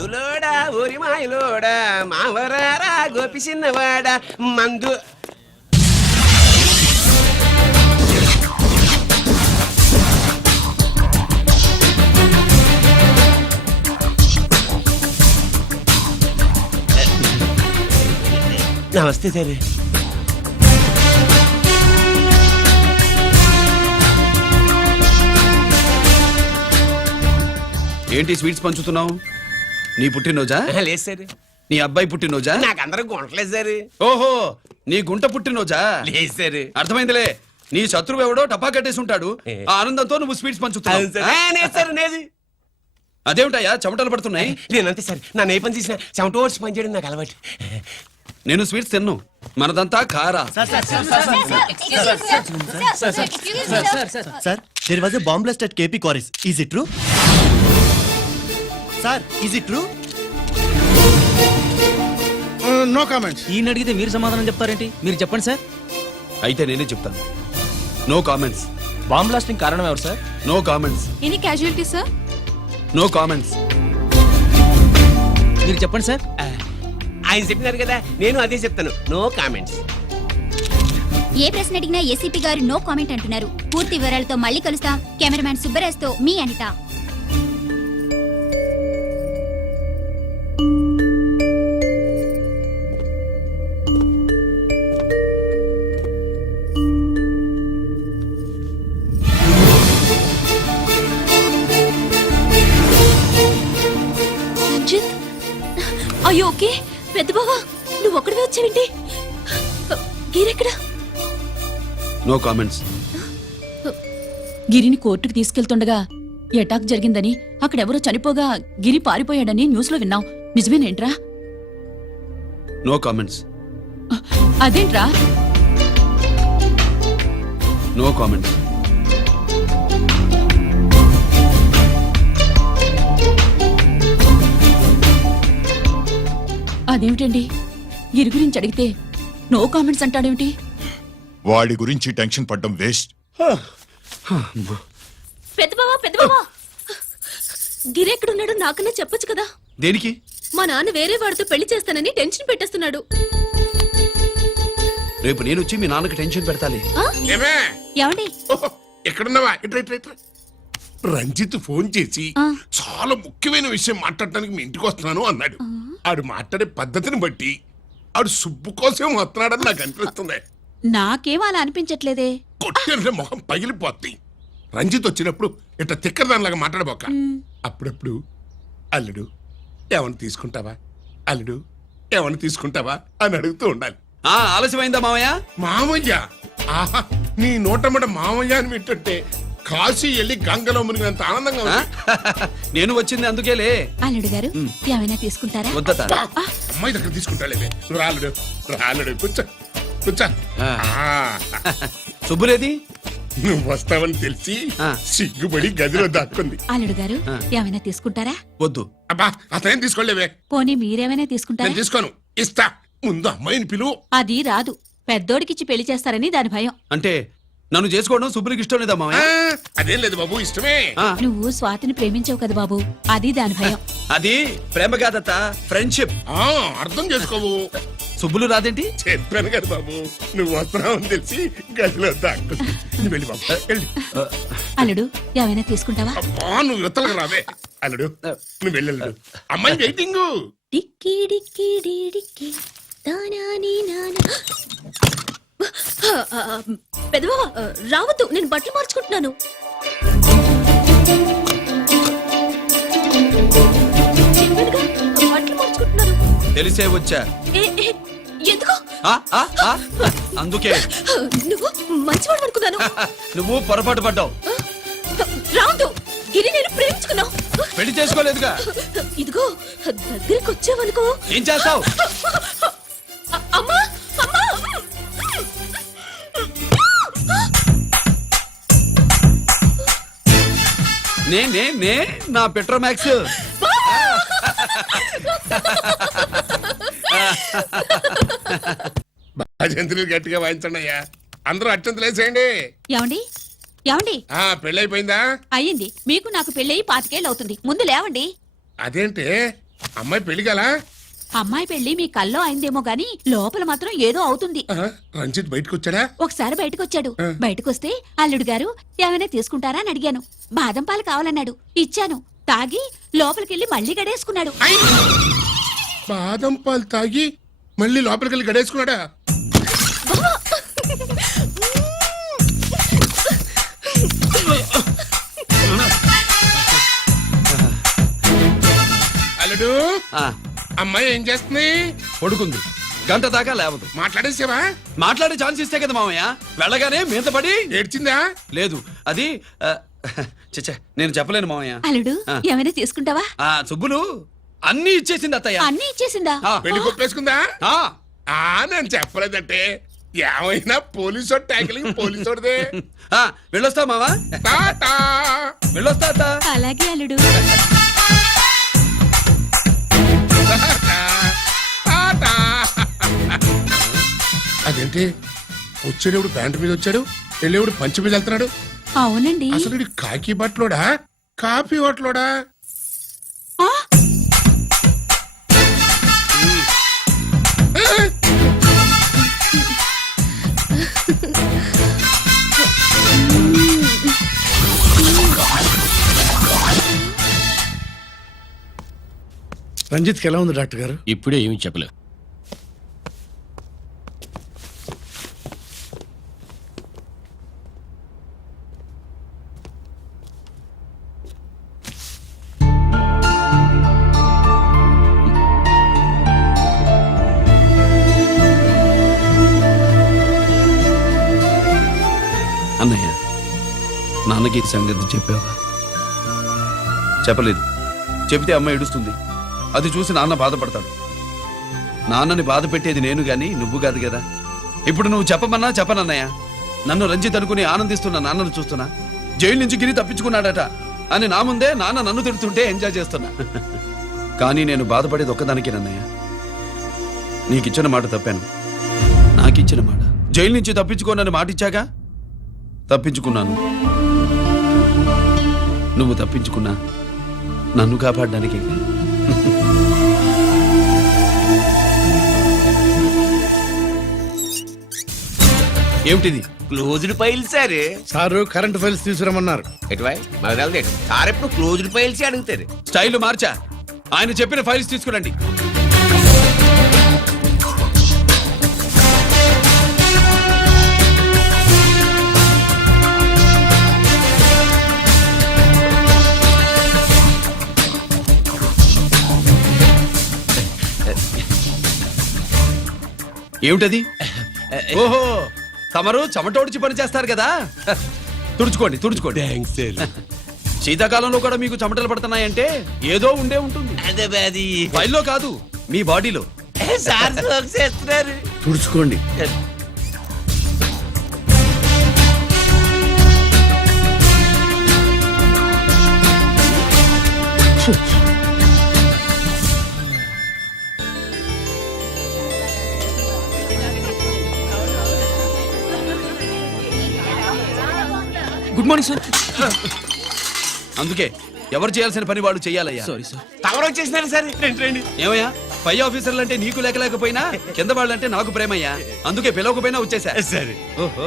మందులోడా ఊరి మాయలోడా మావరారా గోపి చిన్నవాడ మందు నమస్తే సార్. ఏంటి స్వీట్స్ పంచుతున్నావు? నీ పుట్టినరోజా? లేదు సార్. నీ అబ్బాయి పుట్టినరోజా? నాకు అందరూ గుంటలేదు సార్. ఓహో, నీ గుంట పుట్టినరోజా? లేదు సార్. అర్థమైందిలే. నీ శత్రువు ఎవడో టపా కట్టేసి ఉంటాడు. ఆ ఆనందంతో నువ్వు స్వీట్స్ పంచుతున్నావు. అదేమిటయ్యా చెమటలు పడుతున్నాయి? నేనంతే సార్. నా ఏ పని చేసిన చెమట ఓడ్చి పని చేయడం నాకు అలవాటు. నేను స్వీట్స్ తిన్ను. మనదంతా కారా. Sir, there was a bomb blast at KP Quarries. Is it true? Sir, is it true? No comments. ఈయన అడిగితే మీరు సమాధానం చెప్తారేంటి? మీరు చెప్పండి సార్. అయితే నేనే చెప్తాను. No comments. బాంబ్ బ్లాస్టింగ్ కారణం ఎవరు sir? No comments. Any casualty sir? No comments. మీరు చెప్పండి సార్. ఆయన చెప్పినారు కదా, నేను అదే చెప్తాను. No comments. ఏ ప్రశ్న అడిగినా ఏసీపీ గారు నో కామెంట్ అంటున్నారు. పూర్తి వివరాలతో మళ్ళీ కలుస్తాం. కెమెరామ్యాన్ సుబ్బరాజ్ తో మీ అనిత. రంజిత్, అయ్యో ఓకే. పెద్ద బావా, నువ్వు ఒక్కడివే వచ్చావేంటి? గిరెక్కడా? No comments. గిరిని కోర్టుకు తీసుకెళ్తుండగా అటాక్ జరిగిందని, అక్కడెవరో చనిపోగా గిరి పారిపోయాడని న్యూస్ లో విన్నాం. నిజమేనేంట్రా? No comments. అదేంట్రా? No comments. అదేమిటండి, గిరి గురించి అడిగితే నో కామెంట్స్ అంటాడేమిటి? వాడి గురించి టెన్షన్ పడ్డం వేస్ట్. పెద్ద బావా, గిరి ఎక్కడున్నాడో నాకన్నా చెప్పొచ్చు కదా. దేనికి? మా నాన్న వేరే వాడితో పెళ్లి చేస్తానని టెన్షన్ పెట్టేస్తున్నాడు. రేపు నేను వచ్చి మీ నాన్నకి టెన్షన్ పెడతాలి. ఏమండి? ఎక్కడున్నావా? ఇట్రా. రంజిత్ ఫోన్ చేసి చాలా ముఖ్యమైన విషయం మాట్లాడటానికి మీ ఇంటికి వస్తున్నాను అన్నాడు. ఆడు మాట్లాడే పద్ధతిని బట్టి ఆడు సుబ్బు కోసం వస్తున్నాడని నాకు అనిపిస్తుంది. నాకేం అలా అనిపించట్లేదే. కొట్టిన మొహం పగిలిపోద్ది. రంజిత్ వచ్చినప్పుడు ఇట్లా తిక్కరదానిలాగా మాట్లాడబోక. అప్పుడప్పుడు అల్లుడు ఏమన్నా తీసుకుంటావా, అల్లుడు ఏమన్నా తీసుకుంటావా అని అడుగుతూ ఉండాలి. ఆలస్యమైందా మామయ్య? మామయ్య, ఆహా, నీ నోటమ్మట మామయ్య అని వింటుంటే కాశీ వెళ్ళి గంగలో మునిగినంత ఆనందంగా ఉంది. నేను వచ్చింది అందుకేలే. అల్లుడు గారు ఏమైనా తీసుకుంటారా? వద్దట. అమ్మాయి దగ్గర తీసుకుంటాలేవే. రాలుడు కూర్చో. శుభ్రేది? నువ్వు వస్తావని తెలిసి సిగ్గుపడి గదిలో దాక్కుంది. అల్లుడు గారు ఏమైనా తీసుకుంటారా? వద్దు. అబ్బా, అతనేం తీసుకోలేవే. పోనీ మీరేమైనా తీసుకుంటారా? నేను తీసుకోను. ఇస్తా. ముందు అమ్మాయిని పిలువు. అది రాదు. పెద్దోడికిచ్చి పెళ్లి చేస్తారని దాని భయం. అంటే నన్ను చేసుకోవడం శుభ్రికి ఇష్టం లేదా మామయ్య? అదేం లేదు బాబు, ఇష్టమే. నువ్వు స్వాతిని ప్రేమించావు కదా బాబు, అది దాని భయం. అది ప్రేమ కాదత్త, ఫ్రెండ్షిప్. అర్థం చేసుకోవు. సుబ్బులు రాదేంటి? చెప్పాను కదా బాబు, నువ్వు వస్తున్నావని తెలిసి గదిలో దాక్కుంది. నువ్వు వెళ్ళి బాబు, వెళ్ళి. అల్లుడు ఏమైనా తీసుకుంటావా? అబ్బా, నువ్వు యువతలకు రావే. అల్లుడు నువ్వు వెళ్ళి. అమ్మాయి వెయిటింగ్. డిక్కి డిక్కి డిక్కి తానాని నానా. పెద్దవా రావద్దు, నేను బట్టలు మార్చుకుంటున్నాను. బట్టలు మార్చుకుంటున్నాను. తెలిసే వచ్చా. ఎందుకు? అందుకే. నువ్వు మంచివాడు అనుకున్నాను. నువ్వు పొరపాటు పడ్డావు. రావద్దు, గిరి నేను ప్రేమించుకున్నావు. పెళ్లి చేసుకోలేదుగా. ఇదిగో దగ్గరికి వచ్చావనుకో. ఏం చేస్తావు? అమ్మా అమ్మా. నే నా పెట్రోమాక్స్. భజంత్రులు గట్టిగా వాయించండి అయ్యా. అందరూ అత్యంతలు వేసేయండి. ఏమండి ఏమండి? పెళ్ళైపోయిందా? అయ్యింది. మీకు నాకు పెళ్ళయి 25 ఏళ్ళు అవుతుంది. ముందు లేవండి. అదేంటి అమ్మాయి పెళ్లి గల అమ్మాయి పెళ్లి మీ కల్లో అయిందేమో గాని లోపల మాత్రం ఏదో అవుతుంది. రంజిత్ బయటకు వచ్చాడా? ఒకసారి బయటకొచ్చాడు. బయటకొస్తే అల్లుడు గారు ఏమైనా తీసుకుంటారా అని అడిగాను. బాదం పాలు కావాలన్నాడు. ఇచ్చాను. తాగి లోపలికెళ్ళి మళ్ళీ గడేసుకున్నాడు. బాదం పాలు తాగి మళ్ళీ లోపలికి వెళ్ళి గడేసుకున్నాడా? అల్లుడు, ఆ, అమ్మాయి ఏం చేస్తుంది? పడుకుంది. గంట దాకా లేవదు. మాట్లాడేసావా? మాట్లాడే ఛాన్స్ ఇస్తే కదా మామయ్య. వెళ్ళగానే మీద పడి ఏడ్చిందా? లేదు అది చచ్చా నేను చెప్పలేను మామయ్య. అల్లుడు ఏమైనా తీసుకుంటావా? ఆ సుబ్బులు అన్ని ఇచ్చేసింది అత్తయ్య. అన్నీ ఇచ్చేసిందా? ఆ, పెళ్లి కొప్పేసుకుందా? ఆ, నేను చెప్పలేదంటే ఏమైనా పోలీసోడు ట్యాకిలింగ్ పోలీసోడిదే. ఆ, వెళ్ళొస్తా మావా. టాటా. వెళ్ళొస్తా అత్త. అలాగే అల్లుడు. టాటా. అదేంటి వచ్చేటప్పుడు ప్యాంటు మీద వచ్చాడు, వెళ్ళేవాడు పంచి మీద వెళ్తున్నాడు. అవునండి. అసలు ఇది కాకి బట్టలోడా కాఫీ బట్టలోడా? ఆ, రంజిత్కి ఎలా ఉంది డాక్టర్ గారు? ఇప్పుడే ఏమి చెప్పలేదు. అన్నయ్య నాన్నకి ఈ సంగతి చెప్పావా? చెప్పలేదు. చెబితే అమ్మ ఏడుస్తుంది. అది చూసి నాన్న బాధపడతాడు. నాన్నని బాధ పెట్టేది నేను గాని నువ్వు కాదు కదా. ఇప్పుడు నువ్వు చెప్పమన్నా చెప్పనన్నయ్య. నన్ను రంజిత్ అనుకుని ఆనందిస్తున్న నాన్నను చూస్తున్నా. జైలు నుంచి గిరి తప్పించుకున్నాడట అని నా ముందే నాన్న నన్ను తిడుతుంటే ఎంజాయ్ చేస్తున్నా. కానీ నేను బాధపడేది ఒక్కదానికేనన్నయ్య. నీకిచ్చిన మాట తప్పాను. నాకిచ్చిన మాట జైలు నుంచి తప్పించుకోనని మాట ఇచ్చాగా తప్పించుకున్నాను. నువ్వు తప్పించుకున్నా నన్ను కాపాడడానికి. ఏమిటిది? Closed file sir. Sir current files తీసుకురమ్మన్నారు. ఎటువై మాకు తెలదేటు. సార్ ఎప్పుడు క్లోజ్డ్ ఫైల్స్ అడుగుతారు. స్టైల్ మార్చా. ఆయన చెప్పిన ఫైల్స్ తీసుకురండి. ఏమిటది? ఓహో, తమరు చెమటోడిచి పని చేస్తారు కదా. తుడుచుకోండి తుడుచుకోండి. శీతాకాలంలో కూడా మీకు చెమటలు పడుతున్నాయంటే ఏదో ఉండే ఉంటుంది. అదే అది ఫైల్లో కాదు, మీ బాడీలో. సార్ జోక్స్ చేస్తున్నారు. తుడుచుకోండి. Good morning sir. అందుకే ఎవరు చేయాల్సిన పని వాళ్ళు చెయ్యాలయ్యా. Sorry sir. తమరు వచ్చేసినారు సార్. రండి రండి. ఏమయ్యా, పై ఆఫీసర్లు అంటే నీకు లేకపోయినా కింద వాళ్ళంటే నాకు ప్రేమయ్యా. అందుకే పిలవకపోయినా వచ్చేసా. సరే. ఓహో,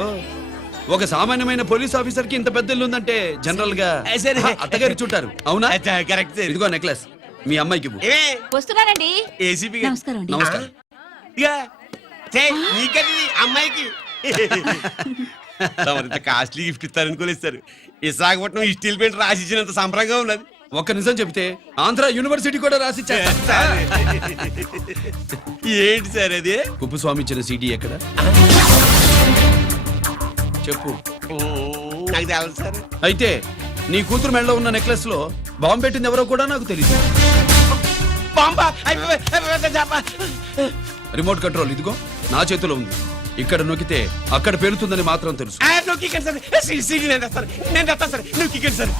ఒక సామాన్యమైన పోలీస్ ఆఫీసర్ కి ఇంత పెద్ద ఇల్లు ఉందంటే జనరల్ గా సరే. అత్తగారు చుట్టారు. అవునా? Correct sir. ఇదిగో నెక్లెస్ మీ అమ్మాయికి ఇవ్వు. ఏ వస్తున్నానండి. ఏసీపీ నమస్కారం అండి. నమస్కారం. నీకది అమ్మాయికి తమరింత కాస్ట్లీ గిఫ్ట్ ఇస్తారనుకోలేదు సార్. విశాఖపట్నం ఈ స్టీల్ పెయింట్ రాసి ఇచ్చినంత సంబరంగా ఉన్నది. ఒక్క నిజం చెబితే ఆంధ్ర యూనివర్సిటీ కూడా రాసిచ్చా. ఏంటి సార్ అది? కుప్పస్వామి ఇచ్చిన సీడీ ఎక్కడ చెప్పు. నాకు తెలదు సార్. అయితే నీ కూతురు మెడలో ఉన్న నెక్లెస్ లో బాంబు పెట్టింది ఎవరో కూడా నాకు తెలియదు. బాంబా! రిమోట్ కంట్రోల్ ఇదిగో నా చేతిలో ఉంది. ఇక్కడ నొక్కితే అక్కడ పేలుతుందని మాత్రం తెలుసు. నువ్వు ఇక్కడ సార్. సీడీ నేను తెస్తాను. నేను తెస్తాను సార్. నువ్వు ఇక్కడ సార్.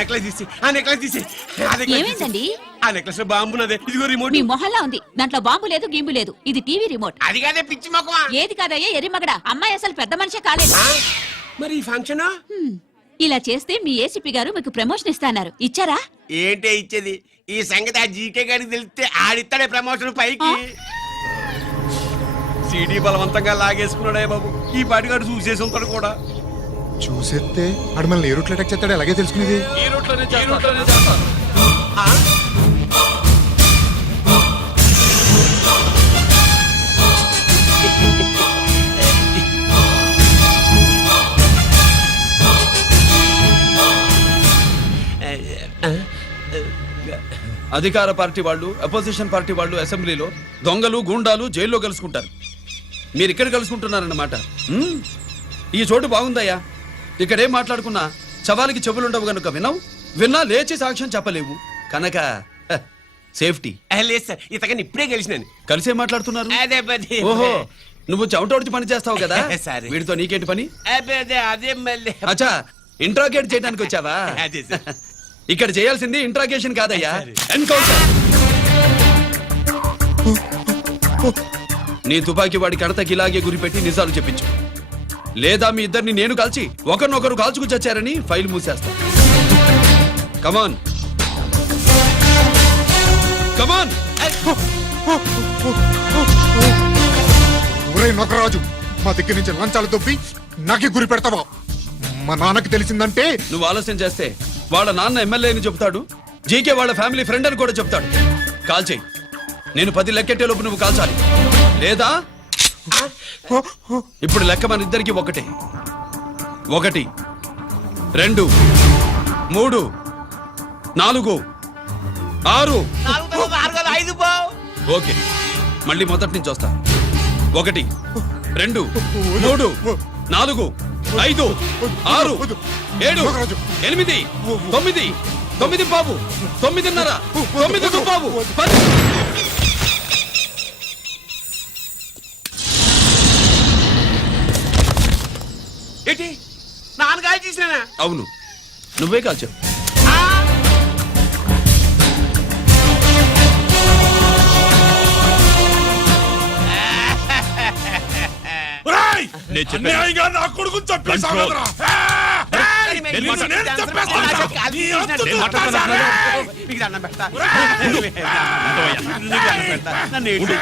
నెక్లెస్ తీసి ఆ నెక్లెస్ తీసి ఆ necklace తీసి. ఏమైందండి? ఆ నెక్లెస్ లో బాంబు ఉన్నదే ఇదిగో రిమోట్. మీ మొహల్లా ఉంది, దాంట్లో బాంబు లేదు గింబు లేదు. ఇది టీవీ రిమోట్. అది కాదే పిచ్చి మొక్కమా. ఏది కాదయ్యా ఎర్రిమగడ, అమ్మాయి అసలు పెద్ద మనిషే కాలేదు. మరి ఈ ఫంక్షన్ ఇలా చేస్తే మీ ఏసీపీ గారు మీకు ప్రమోషన్ ఇస్తాన్నారు, ఇచ్చారా? ఏంటే ఇచ్చేది? ఈ సంగతి ఆ జీకే గారికి తెలిస్తే ఆడిస్తాడే ప్రమోషన్ పైకి. సిడి బలవంతంగా లాగేసుకున్నాడే బాబు. ఈ పాటిగాడు చూసేసి ఉంటాడు కూడా. చూసేస్తే ఆడు మనల్ని ఏ రూట్లో అటాక్ చేస్తాడో ఎలాగే తెలుసుకునేది. ఈ రూట్లోనే చేస్తాను. అధికార పార్టీ వాళ్ళు, అపోజిషన్ పార్టీ వాళ్ళు అసెంబ్లీలో, దొంగలు గూండాలు జైల్లో కలుసుకుంటారు. మీరు ఇక్కడ కలుసుకుంటున్నారన్నమాట. ఈ చోటు బాగుందయ్యా. ఇక్కడేం మాట్లాడుకున్నా శవాలకి చెవులుండవు గనుక విన్నా లేచి సాక్ష్యం చెప్పలేవు కనుక సేఫ్టీ. లేదు సార్, ఇతగాని ఇప్పుడే కలిసినాను. కలిసే మాట్లాడుతున్నారు. అదే పది. ఓహో, నువ్వు చెమటోడిచి పని చేస్తావు కదా. సరే. వీడితో నీకేంటి పని? అదే మళ్ళీ అచ్చా, ఇంట్రాగేట్ చేయడానికి వచ్చావా? అదే సార్. ఇక్కడ చేయాల్సింది ఇంట్రాగేషన్ కాదయ్యా, సరే. ఎన్కౌంటర్. నీ తుపాకీ వాడి కడతకి ఇలాగే గురిపెట్టి నిజాలు చెప్పించు, లేదా మీ ఇద్దరిని నేను కాల్చి ఒకరినొకరు కాల్చుకు చచ్చారని ఫైల్ మూసేస్తా. కమాన్ కమాన్. ఒరే నొకరాజు, మా దగ్గర నుంచి లంచాలు దొబ్బి నాకే గురి పెడతావా? మా నాన్నకి తెలిసిందంటే నువ్వు ఆలస్యం చేస్తే వాళ్ళ నాన్న ఎమ్మెల్యే అని చెప్తాడు, జీకే వాళ్ళ ఫ్యామిలీ ఫ్రెండ్ అని కూడా చెప్తాడు. కాల్ చేయి. నేను 10 లెక్కెట్టే లోపు నువ్వు కాల్చాలి, లేదా ఇప్పుడు లెక్క మన ఇద్దరికి ఒకటే. 1 2 3 4 6. ఓకే, మళ్ళీ మొదటి నుంచి వస్తా. 1 2 3 4 5 6 7 8 9 9 బాబు 9:30 9 బాబు 10. ఏంటి నాన్నగారు చేసినా? అవును, నువ్వే కాల్చావు. అన్యాయంగా నా కొడుకుని చంపేశావు కదరా. నేను చంపేస్తాను. నీ అంతు చూస్తాను. మీకు దండం పెడతా. నీకు దండం పెడతా. నన్ను ఏంటి?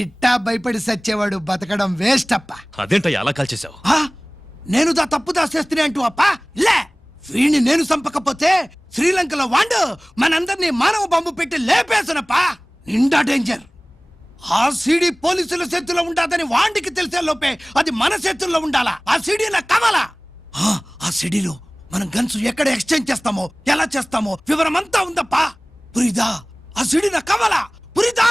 ఇట్టా భయపడి సచ్చేవాడు బతకడం వేస్ట్ అప్ప. అదేంటయ్యా అలా కాల్చేశావు? నేను దా తప్పు దాచేస్తున్నా అంటూ అప్ప లే. వీణ్ణి నేను చంపకపోతే శ్రీలంకలో వాండు మనందరినీ మానవ బాంబు పెట్టి లేపేసనప్ప. నిండా డేంజర్. ఆ సీడీ పోలీసుల చేతుల్లో ఉండాదని వాండికి తెలిసే లోపే అది మన చేతుల్లో ఉండాలా. ఆ సీడీ నాకు కావాలా. ఆ సీడీలో మనం గన్స్ ఎక్కడ ఎక్స్చేంజ్ చేస్తామో, ఎలా చేస్తామో వివరం అంతా ఉందప్పా. పురిదా, ఆ సీడీ నాకు కావాలా. పురిదా.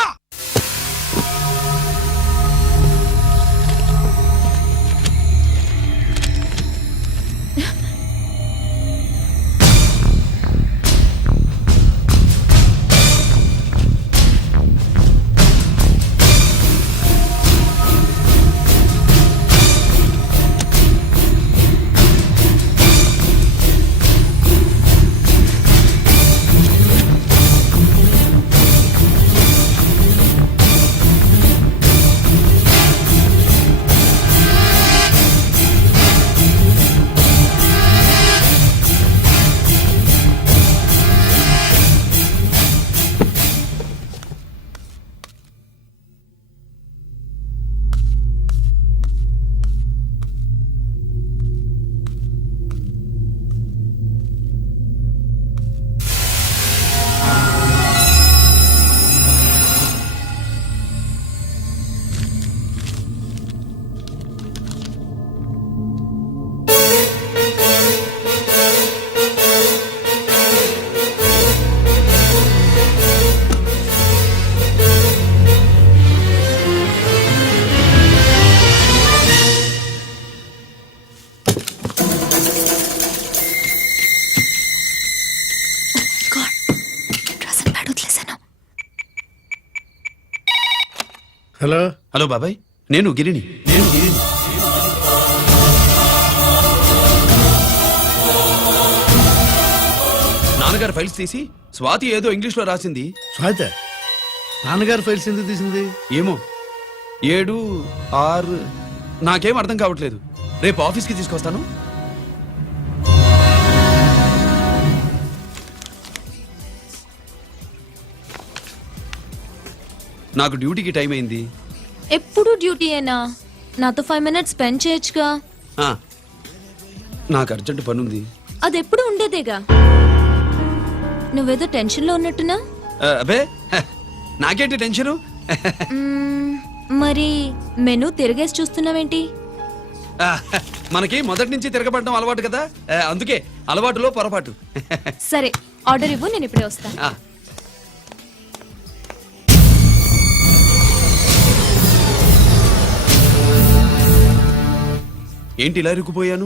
హలో హలో బాబాయ్, నేను గిరిని. నాన్నగారు ఫైల్స్ తీసి స్వాతి ఏదో ఇంగ్లీష్ లో రాసింది. స్వాతి నాన్నగారు ఫైల్స్ ఎందుకు తీసింది? ఏమో 7, 6 నాకేం అర్థం కావట్లేదు. రేపు ఆఫీస్కి తీసుకొస్తాను. నాకు డ్యూటీకి టైం అయింది. ఎప్పుడు డ్యూటీయేనా? నాతో 5 minutes స్పెండ్ చేయొచ్చుగా. ఆ, నాకు అర్జెంట్ పని ఉంది. అది ఎప్పుడు ఉండేదేగా. నువ్వేదో టెన్షన్లో ఉన్నట్టున్నా. అబే హ, నాకేంటి టెన్షను? మరి మెనూ తిరిగేసి చూస్తున్నావేంటి? ఆ, మనకి మొదటి నుంచి తిరగబడడం అలవాటు కదా, అందుకే అలవాటులో పొరపాటు. సరే ఆర్డర్ ఇవ్వు, నేను ఇప్పుడే వస్తాను. ఆ, ఏంటి ఇలా ఇరుక్కుపోయాను?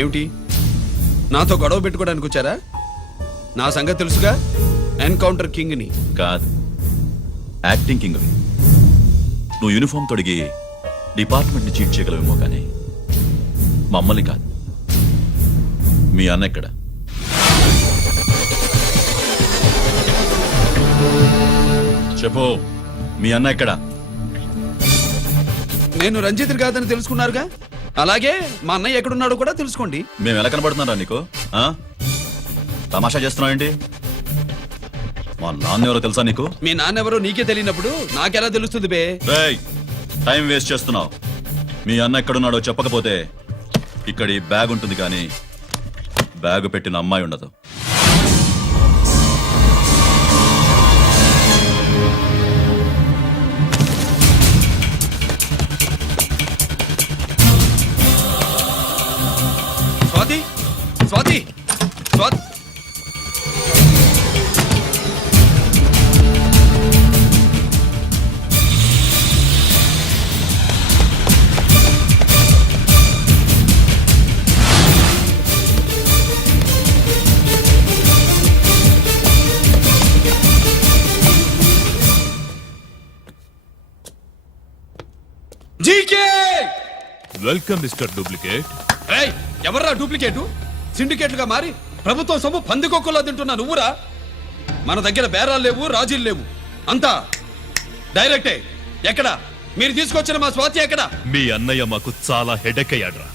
ఏమిటి, నాతో గొడవ పెట్టుకోవడానికి వచ్చారా? నా సంగతి తెలుసుగా, ఎన్కౌంటర్ కింగ్ని. కాదు, యాక్టింగ్ కింగ్. నువ్వు యూనిఫామ్ తొడిగి డిపార్ట్మెంట్ని చీట్ చేయగలవేమో కానీ మమ్మల్ని కాదు. మీ అన్న ఎక్కడ? చెప్పు, మీ అన్న ఎక్కడ? నేను రంజిత్ కాదని తెలుసుకున్నారుగా, అలాగే మా అన్నయ్య ఎక్కడున్నాడో కూడా తెలుసుకోండి. మేము ఎలా కనబడుతున్నారా నీకు? ఆ? తమాషా చేస్తున్నావు ఏంటి? మా నాన్న ఎవరో తెలుసా నీకు? మీ నాన్నెవరో నీకే తెలియనప్పుడు నాకెలా తెలుస్తుంది బే? రేయ్, టైం వేస్ట్ చేస్తున్నావు. మీ అన్న ఎక్కడున్నాడో చెప్పకపోతే ఇక్కడ ఈ బ్యాగ్ ఉంటుంది కానీ బ్యాగ్ పెట్టిన అమ్మాయి ఉండదు. Swathi, Swathi, Swathi. GK, welcome mister duplicate. ఏయ్, ఎవర్రా డూప్లికేటు? సిండికేట్లుగా మారి ప్రభుత్వం సొమ్ము పందికొక్కులా తింటున్నా నువ్వురా? మన దగ్గర బేరాలు లేవు, రాజీలు లేవు, అంతా డైరెక్టే. ఎక్కడ మీరు తీసుకొచ్చిన మా స్వాతి ఎక్కడ? మీ అన్నయ్య మాకు చాలా హెడెక్ అయ్యాడ్రా.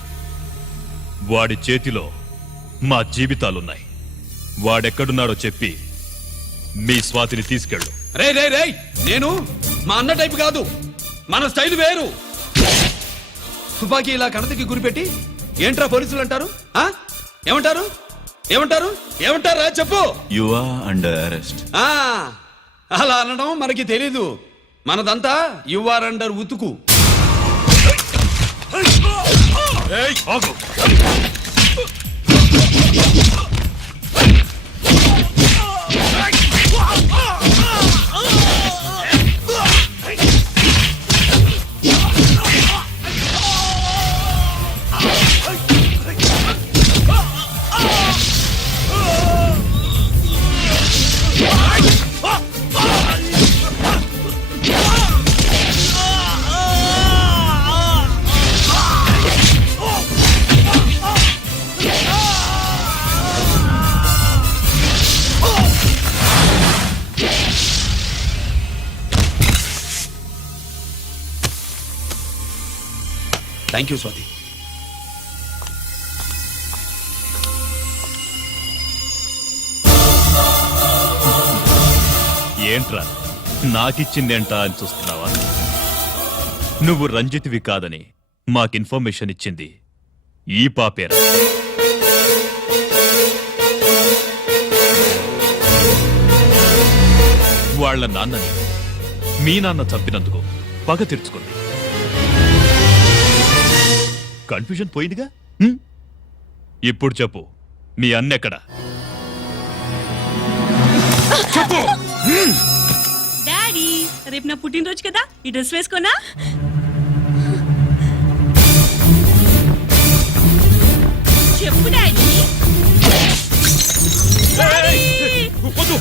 వాడి చేతిలో మా జీవితాలున్నాయి. వాడెక్కడున్నాడో చెప్పి మీ స్వాతిని తీసుకెళ్ళు. రే రే రే, నేను మా అన్న టైపు కాదు, మన స్టైల్ వేరు. తుపాకీ ఇలా కణతకి గురిపెట్టి ఏంట్రా పోలీసులు అంటారు? ఆ? ఏమంటారు? ఏమంటారు? ఏమంటారా చెప్పు. You are under arrest. ఆ, అలా అనడం మనకి తెలీదు. మనదంతా యు ఆర్ అండర్ ఉతుకు. ఆగు. Thank you Swathi. ఏంట్రా నాకిచ్చిందేంటా అని చూస్తున్నావా? నువ్వు రంజిత్వి కాదని మాకు ఇన్ఫర్మేషన్ ఇచ్చింది ఈ పాపేరా. వాళ్ళ నాన్నని మీ నాన్న చంపినందుకు పగ తీర్చుకుంది. కన్ఫ్యూజన్ పోయిందిగా. ఇప్పుడు చెప్పు, మీ అన్నెక్కడ? చెప్పు. డాడీ, రేపు నా పుట్టినరోజు కదా, ఈ డ్రెస్ వేసుకోనా? చెప్పు డాడీ. వద్దు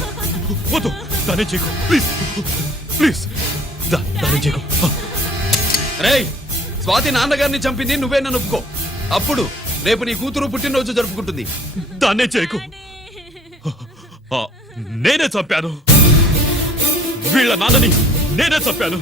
వద్దు దానే చేయకు ప్లీజ్ ప్లీజ్ దానే చేయకు రేయ్ స్వాతి నాన్నగారిని చంపింది నువ్వే నన్ను ఒప్పుకో. అప్పుడు రేపు నీ కూతురు పుట్టినరోజు జరుపుకుంటుంది. దాన్నే చేయకు ఆ, నేనే చంపాను వీళ్ళ నాన్నని నేనే చంపాను.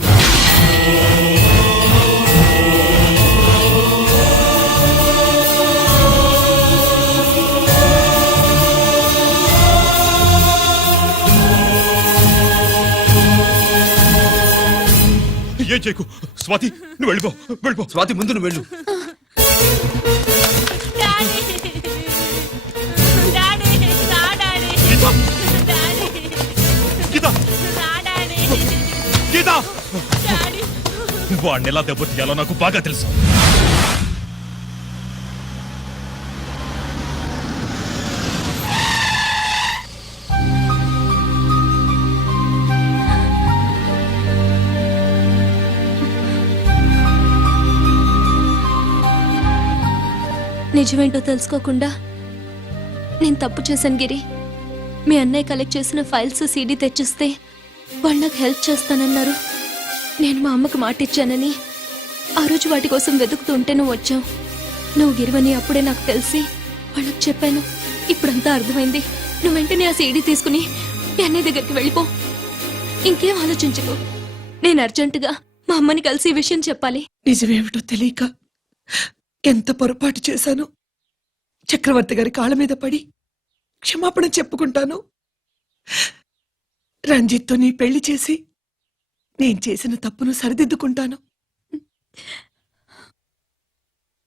ఏం చేయకు స్వాతి నువ్వు వెళ్ళిపో వెళ్ళిపో. స్వాతి ముందు నువ్వు వెళ్ళు. డాడీ డాడీ రా డాడీ గీత డాడీ గీత రా డాడీ గీత డాడీ. వాడిని ఎలా దెబ్బతీయాలో నాకు బాగా తెలుసు. నిజమేంటో తెలుసుకోకుండా నేను తప్పు చేశాను గిరి. మీ అన్నయ్య కలెక్ట్ చేసిన ఫైల్స్ సీడీ తెచ్చిస్తే వాళ్ళు నాకు హెల్ప్ చేస్తానన్నారు. నేను మా అమ్మకు మాట ఇచ్చానని ఆ రోజు వాటి కోసం వెతుకుతూ ఉంటే నువ్వు వచ్చావు. నువ్వు గిరివని అప్పుడే నాకు తెలిసి వాళ్ళకి చెప్పాను. ఇప్పుడంతా అర్థమైంది. నువ్వు వెంటనే ఆ సీడీ తీసుకుని మీ అన్నయ్య దగ్గరికి వెళ్ళిపో. ఇంకేం ఆలోచించకు. నేను అర్జెంటుగా మా అమ్మని కలిసి ఈ విషయం చెప్పాలి. నిజమేమిటో తెలియక ఎంత పొరపాటు చేశాను. చక్రవర్తి గారి కాళ్ళ మీద పడి క్షమాపణ చెప్పుకుంటాను. రంజిత్తో నీ పెళ్లి చేసి నేను చేసిన తప్పును సరిదిద్దుకుంటాను.